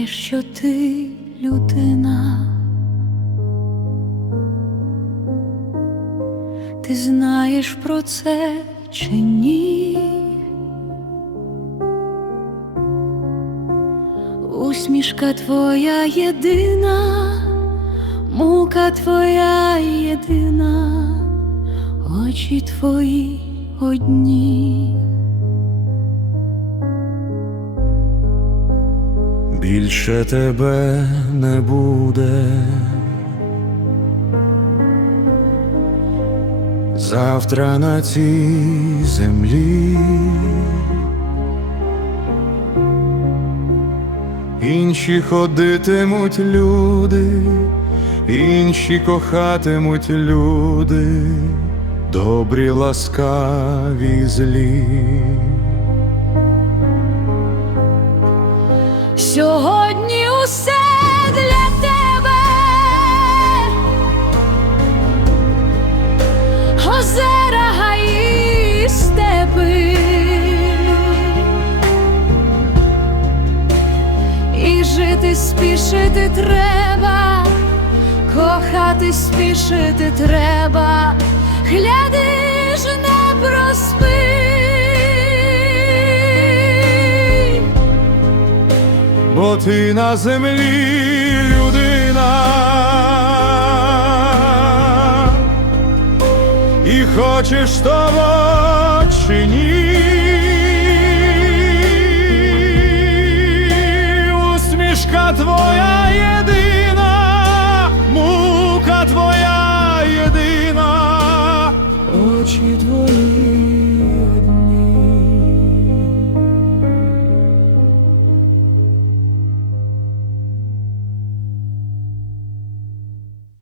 знаєш, що ти людина. Ти знаєш про це чи ні? Усмішка твоя єдина, мука твоя єдина, очі твої одні. Більше тебе не буде. Завтра на цій землі інші ходитимуть люди, інші кохатимуть люди, добрі, ласкаві злі. Сьогодні усе для тебе, озера, гаї, степи, і жити спішити треба, кохати спішити треба, гляди бо ти на землі людина, і хочеш того чи ні.